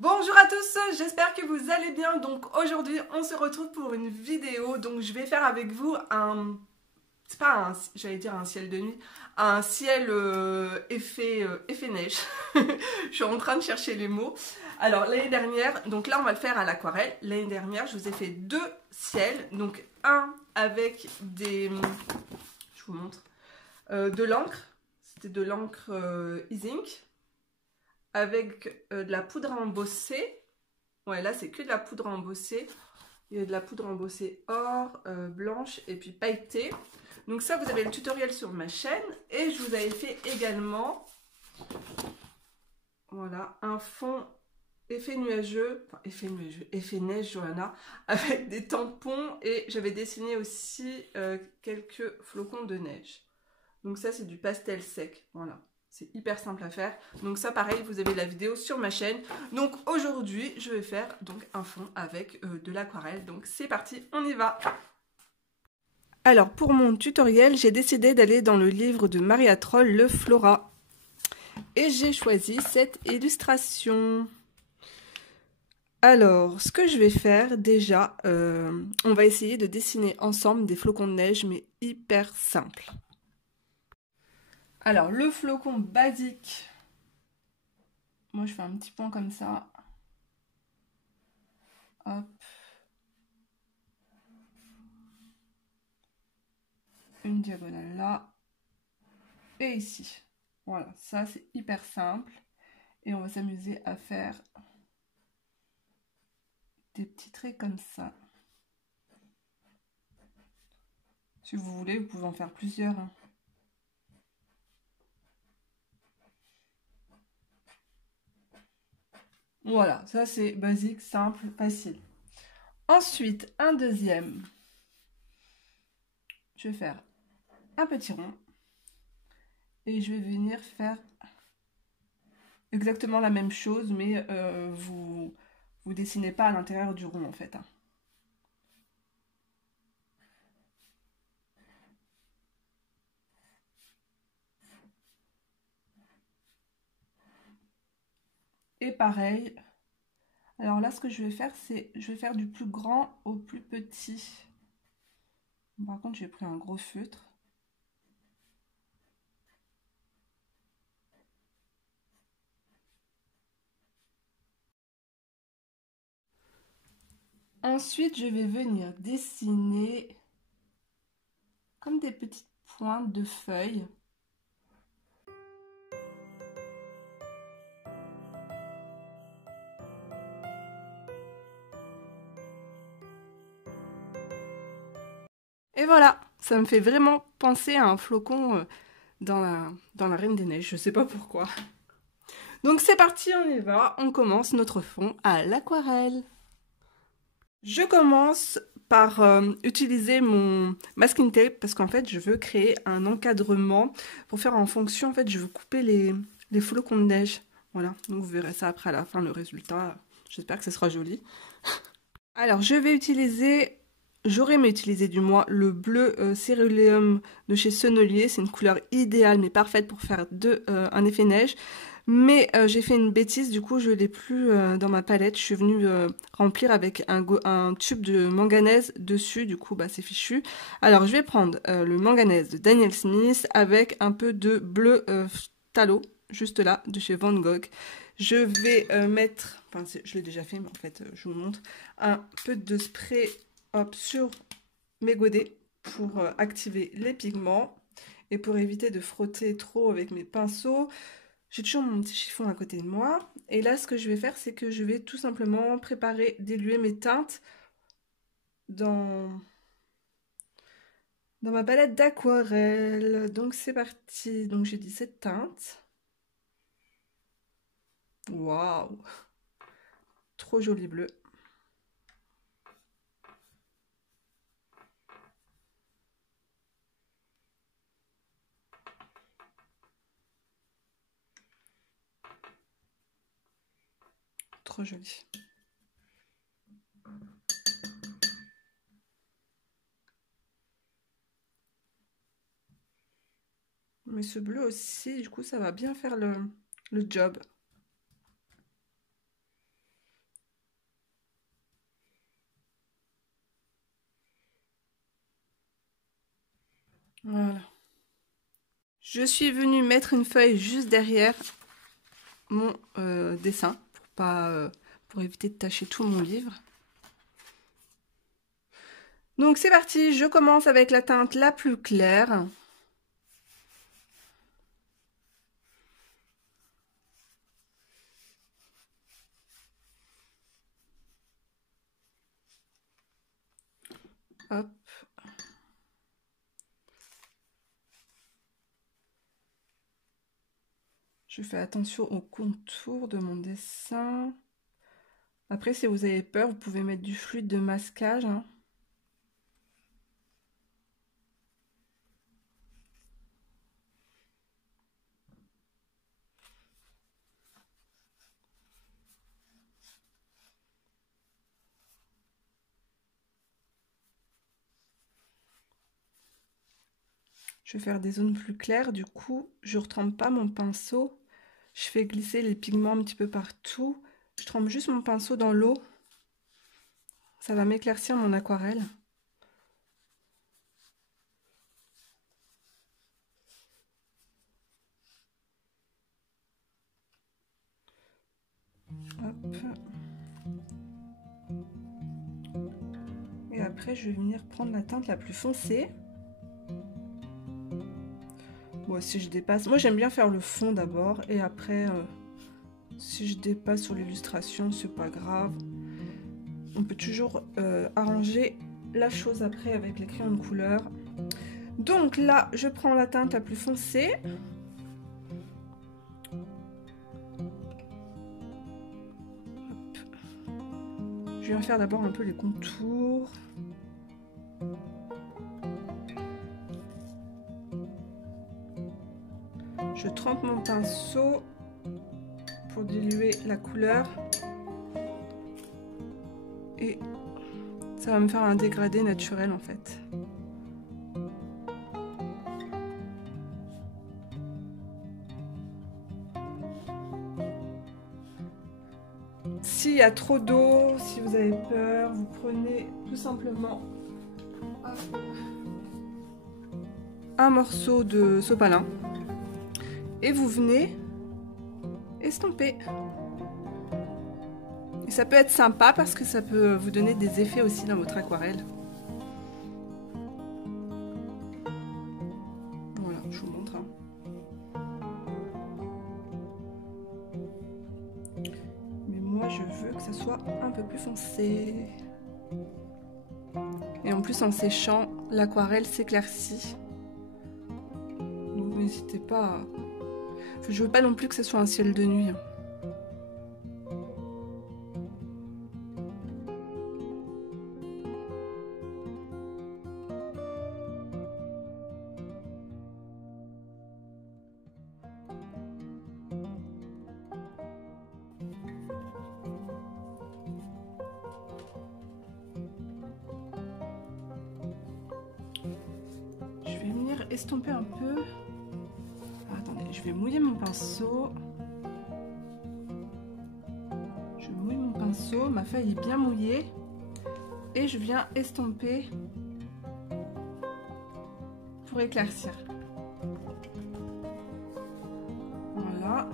Bonjour à tous, j'espère que vous allez bien. Donc aujourd'hui on se retrouve pour une vidéo. Donc je vais faire avec vous un... C'est pas un... J'allais dire un ciel de nuit. Un ciel effet neige. Je suis en train de chercher les mots. Alors l'année dernière, donc là on va le faire à l'aquarelle. L'année dernière je vous ai fait deux ciels. Donc un avec des... Je vous montre. De l'encre. C'était de l'encre e-ink. Avec de la poudre à embosser. Ouais, là, c'est que de la poudre à embosser. Il y a de la poudre à embosser or, blanche et puis pailletée. Donc ça, vous avez le tutoriel sur ma chaîne. Et je vous avais fait également, voilà, un fond effet nuageux, enfin effet neige, Johanna, avec des tampons. Et j'avais dessiné aussi quelques flocons de neige. Donc ça, c'est du pastel sec, voilà. C'est hyper simple à faire. Donc ça, pareil, vous avez la vidéo sur ma chaîne. Donc aujourd'hui, je vais faire donc un fond avec de l'aquarelle. Donc c'est parti, on y va. Alors pour mon tutoriel, j'ai décidé d'aller dans le livre de Maria Troll, le Flora. Et j'ai choisi cette illustration. Alors, ce que je vais faire déjà, on va essayer de dessiner ensemble des flocons de neige, mais hyper simples. Alors, le flocon basique, moi je fais un petit point comme ça. Hop. Une diagonale là. Et ici. Voilà, ça c'est hyper simple. Et on va s'amuser à faire des petits traits comme ça. Si vous voulez, vous pouvez en faire plusieurs. Hein. Voilà, ça c'est basique, simple, facile. Ensuite, un deuxième. Je vais faire un petit rond. Et je vais venir faire exactement la même chose, mais vous dessinez pas à l'intérieur du rond en fait. Hein. Et pareil. Alors là, ce que je vais faire, c'est je vais faire du plus grand au plus petit. Par contre, j'ai pris un gros feutre. Ensuite, je vais venir dessiner comme des petites pointes de feuilles. Et voilà, ça me fait vraiment penser à un flocon dans la Reine des Neiges, je sais pas pourquoi. Donc c'est parti, on y va, on commence notre fond à l'aquarelle. Je commence par utiliser mon masking tape parce qu'en fait je veux créer un encadrement pour faire en fonction, en fait je veux couper les flocons de neige. Voilà, donc vous verrez ça après à la fin, le résultat. J'espère que ce sera joli. Alors je vais utiliser, j'aurais aimé utiliser du moins le bleu céruléum de chez Sennelier. C'est une couleur idéale mais parfaite pour faire un effet neige. Mais j'ai fait une bêtise, du coup je ne l'ai plus dans ma palette. Je suis venue remplir avec un tube de manganèse dessus, du coup bah, c'est fichu. Alors je vais prendre le manganèse de Daniel Smith avec un peu de bleu phthalo, juste là, de chez Van Gogh. Je vais mettre, enfin je l'ai déjà fait mais en fait je vous montre, un peu de spray hop, sur mes godets pour activer les pigments. Et pour éviter de frotter trop avec mes pinceaux, j'ai toujours mon petit chiffon à côté de moi. Et là, ce que je vais faire, c'est que je vais tout simplement préparer, diluer mes teintes dans ma palette d'aquarelle. Donc, c'est parti. Donc, j'ai dit cette teinte. Waouh! Trop joli bleu. Trop joli. Mais ce bleu aussi, du coup, ça va bien faire le job. Voilà. Je suis venue mettre une feuille juste derrière mon dessin pour éviter de tacher tout mon livre. Donc c'est parti, je commence avec la teinte la plus claire. Hop. Je fais attention au contour de mon dessin. Après, si vous avez peur, vous pouvez mettre du fluide de masquage. Hein. Je vais faire des zones plus claires, du coup, je ne retrempe pas mon pinceau. Je fais glisser les pigments un petit peu partout. Je trempe juste mon pinceau dans l'eau. Ça va m'éclaircir mon aquarelle. Hop. Et après, je vais venir prendre la teinte la plus foncée. Bon, si je dépasse... Moi, j'aime bien faire le fond d'abord. Et après, si je dépasse sur l'illustration, c'est pas grave. On peut toujours arranger la chose après avec les crayons de couleur. Donc là, je prends la teinte la plus foncée. Hop. Je viens faire d'abord un peu les contours. Je trempe mon pinceau pour diluer la couleur. Et ça va me faire un dégradé naturel en fait. S'il y a trop d'eau, si vous avez peur, vous prenez tout simplement un morceau de sopalin et vous venez estomper. Et ça peut être sympa parce que ça peut vous donner des effets aussi dans votre aquarelle. Voilà, je vous montre. Mais moi, je veux que ça soit un peu plus foncé. Et en plus, en séchant, l'aquarelle s'éclaircit. Donc n'hésitez pas à... Je veux pas non plus que ce soit un ciel de nuit. Je vais venir estomper un peu. Attendez, je vais mouiller mon pinceau. Je mouille mon pinceau, ma feuille est bien mouillée. Et je viens estomper pour éclaircir. Voilà.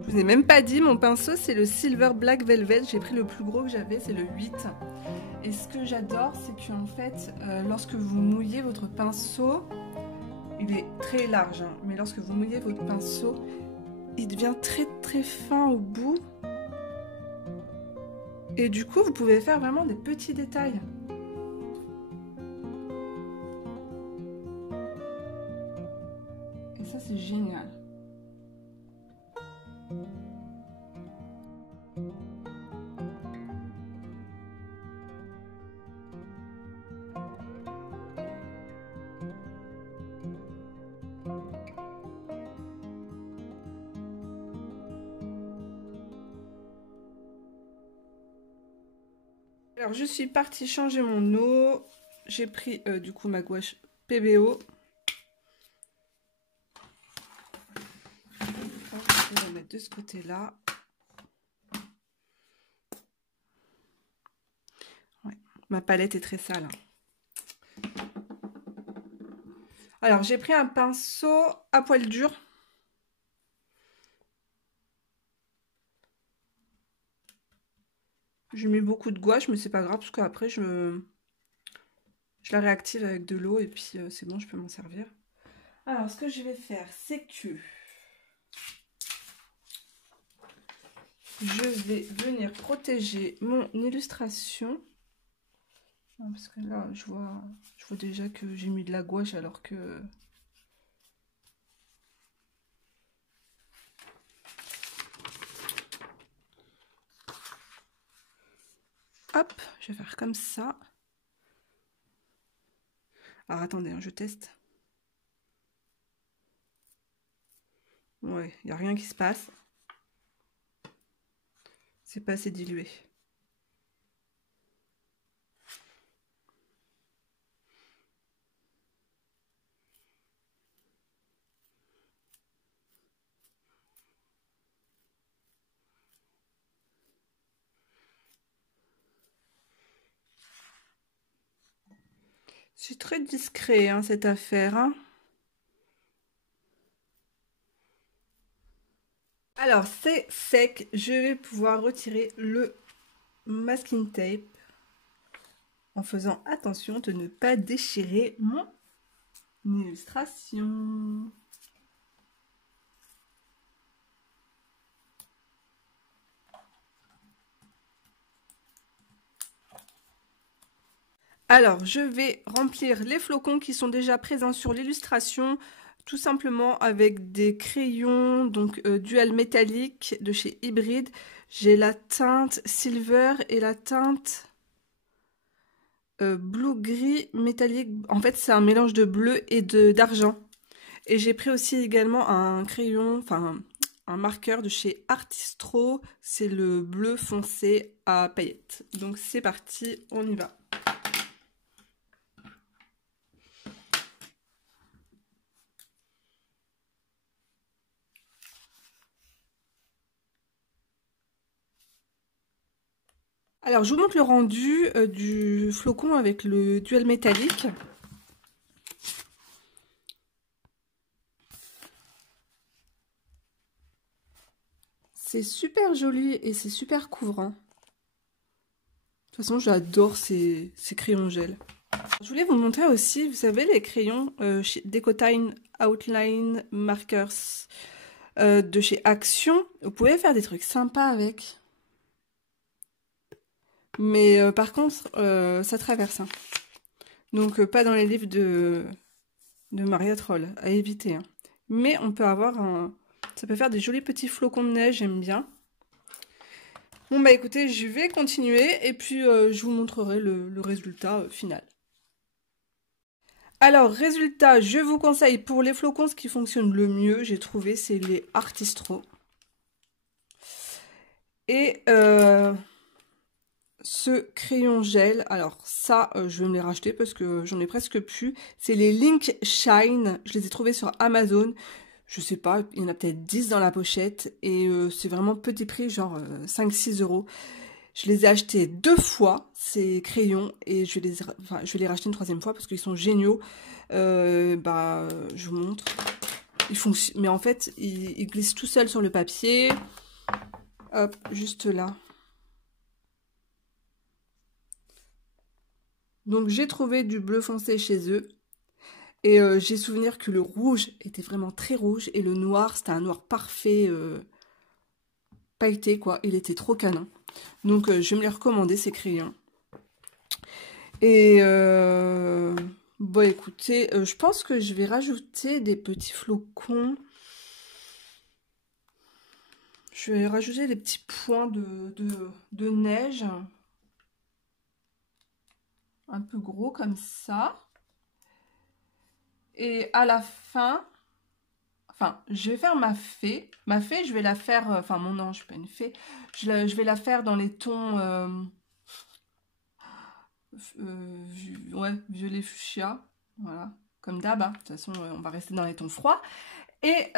Je vous ai même pas dit, mon pinceau c'est le Silver Black Velvet. J'ai pris le plus gros que j'avais, c'est le 8. Et ce que j'adore, c'est qu'en fait, lorsque vous mouillez votre pinceau, il est très large, hein, mais lorsque vous mouillez votre pinceau, il devient très très fin au bout. Et du coup, vous pouvez faire vraiment des petits détails. Et ça, c'est génial. Alors, je suis partie changer mon eau. J'ai pris du coup ma gouache PBO. Je vais la mettre de ce côté-là. Ouais. Ma palette est très sale. Alors, j'ai pris un pinceau à poil dur. J'ai mis beaucoup de gouache, mais c'est pas grave parce qu'après, je la réactive avec de l'eau et puis c'est bon, je peux m'en servir. Alors, ce que je vais faire, c'est que je vais venir protéger mon illustration. Parce que là, je vois déjà que j'ai mis de la gouache alors que... Hop, je vais faire comme ça. Alors attendez, hein, je teste. Ouais, il n'y a rien qui se passe. C'est pas assez dilué. C'est très discret, hein, cette affaire. Hein. Alors, c'est sec. Je vais pouvoir retirer le masking tape en faisant attention de ne pas déchirer mon illustration. Alors, je vais remplir les flocons qui sont déjà présents sur l'illustration, tout simplement avec des crayons donc dual métallique de chez Hybrid. J'ai la teinte Silver et la teinte bleu gris métallique. En fait, c'est un mélange de bleu et d'argent. Et j'ai pris aussi également un crayon, enfin un marqueur de chez Artistro. C'est le bleu foncé à paillettes. Donc c'est parti, on y va. Alors, je vous montre le rendu du flocon avec le dual métallique. C'est super joli et c'est super couvrant. De toute façon, j'adore ces crayons gel. Je voulais vous montrer aussi, vous savez, les crayons chez Decotine Outline Markers de chez Action. Vous pouvez faire des trucs sympas avec. Mais par contre, ça traverse. Hein. Donc, pas dans les livres de Maria Troll, à éviter. Hein. Mais on peut avoir un... Ça peut faire des jolis petits flocons de neige, j'aime bien. Bon bah écoutez, je vais continuer et puis je vous montrerai le résultat final. Alors, résultat, je vous conseille pour les flocons, ce qui fonctionne le mieux, j'ai trouvé, c'est les Artistro. Et ce crayon gel, alors ça, je vais me les racheter parce que j'en ai presque plus. C'est les Link Shine, je les ai trouvés sur Amazon. Je sais pas, il y en a peut-être 10 dans la pochette. Et c'est vraiment petit prix, genre 5-6 euros. Je les ai achetés 2 fois, ces crayons. Et je vais les racheter une 3e fois parce qu'ils sont géniaux. Je vous montre. Ils fonctionnent, mais en fait, ils glissent tout seuls sur le papier. Hop, juste là. Donc j'ai trouvé du bleu foncé chez eux. Et j'ai souvenir que le rouge était vraiment très rouge. Et le noir, c'était un noir parfait, pailleté quoi. Il était trop canon. Donc je vais me les recommander ces crayons. Et bon écoutez, je pense que je vais rajouter des petits flocons. Je vais rajouter des petits points de neige. Un peu gros comme ça. Et à la fin, enfin, je vais faire ma fée. Ma fée, je vais la faire, enfin mon ange, pas une fée. Je vais la faire dans les tons, ouais, violet fuchsia. Voilà, comme d'hab. Hein. De toute façon, on va rester dans les tons froids. Et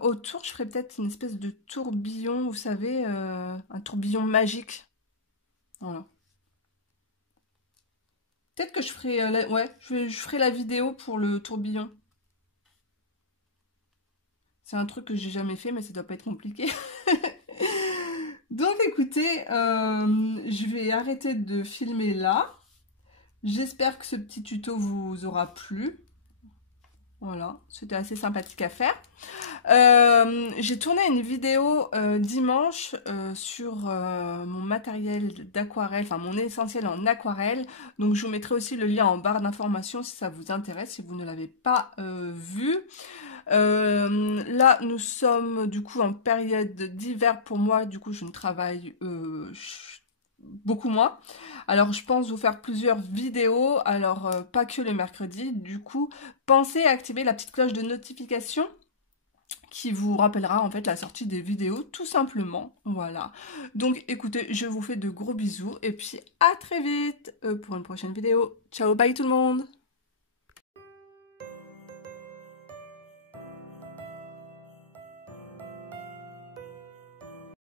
autour, je ferai peut-être une espèce de tourbillon, vous savez, un tourbillon magique. Voilà. Peut-être que je ferai, ouais, je ferai la vidéo pour le tourbillon. C'est un truc que j'ai jamais fait, mais ça doit pas être compliqué. Donc écoutez, je vais arrêter de filmer là. J'espère que ce petit tuto vous aura plu. Voilà, c'était assez sympathique à faire. J'ai tourné une vidéo dimanche sur mon matériel d'aquarelle, enfin mon essentiel en aquarelle. Donc je vous mettrai aussi le lien en barre d'informations si ça vous intéresse, si vous ne l'avez pas vu. Là, nous sommes du coup en période d'hiver pour moi, du coup je ne travaille beaucoup moins. Alors je pense vous faire plusieurs vidéos, alors pas que le mercredi. Du coup, pensez à activer la petite cloche de notification qui vous rappellera en fait la sortie des vidéos tout simplement. Voilà. Donc écoutez, je vous fais de gros bisous et puis à très vite pour une prochaine vidéo. Ciao, bye tout le monde!